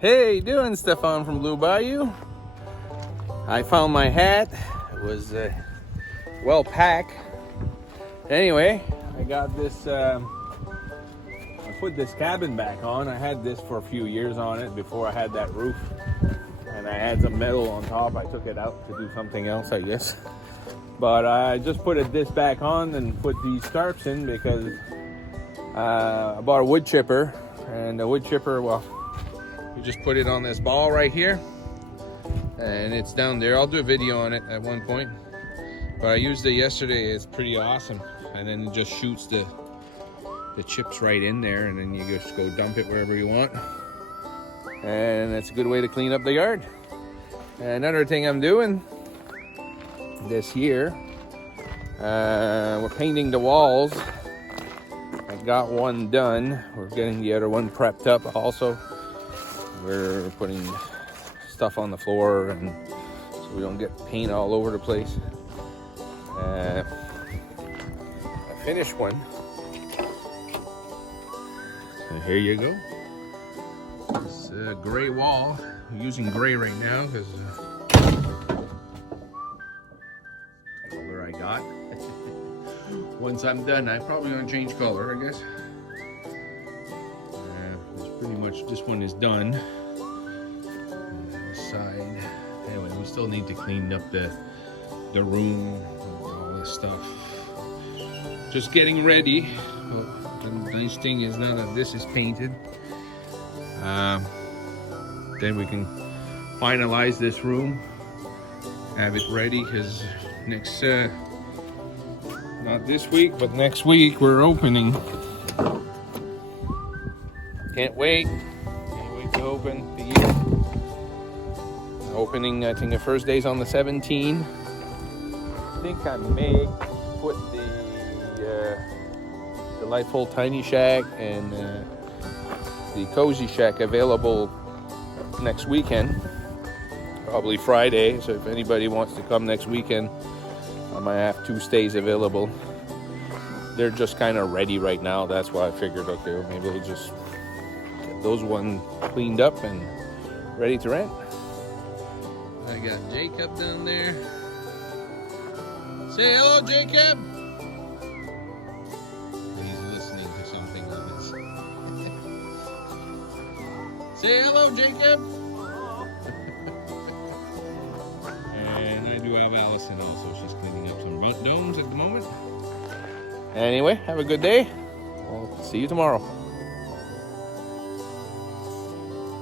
Hey, doing Stefan from Blue Bayou. I found my hat. It was well packed. Anyway, I got this. I put this cabin back on. I had this for a few years on it before I had that roof, and I had some metal on top. I took it out to do something else, I guess. But I just put this back on and put these tarps in because I bought a wood chipper, and the wood chipper, well, you just put it on this ball right here, and it's down there. I'll do a video on it at one point, but I used it yesterday. It's pretty awesome, and then it just shoots the chips right in there, and then you just go dump it wherever you want, and it's a good way to clean up the yard. And another thing I'm doing this year, we're painting the walls. I got one done. We're getting the other one prepped up also. We're putting stuff on the floor, and so we don't get paint all over the place. I finished one. So here you go. It's a gray wall. I'm using gray right now because color I got. Once I'm done, I'm probably gonna change color, I guess. It's pretty much, this one is done. This side. Anyway, we still need to clean up the room, all this stuff. Just getting ready. Well, the nice thing is now that this is painted, then we can finalize this room, have it ready, because next, not this week, but next week we're opening. Can't wait. Can't wait to open the year. Opening, I think the first day's on the 17th. I think I may put the Delightful Tiny Shack and the Cozy Shack available next weekend. Probably Friday, so if anybody wants to come next weekend, I might have 2 stays available. They're just kind of ready right now. That's why I figured, okay, maybe we'll just get those one cleaned up and ready to rent. I got Jacob down there. Say hello, Jacob. He's listening to something on this. Say hello, Jacob. And I do have Allison also. She's cleaning up some domes at the moment. Anyway, have a good day. We'll see you tomorrow.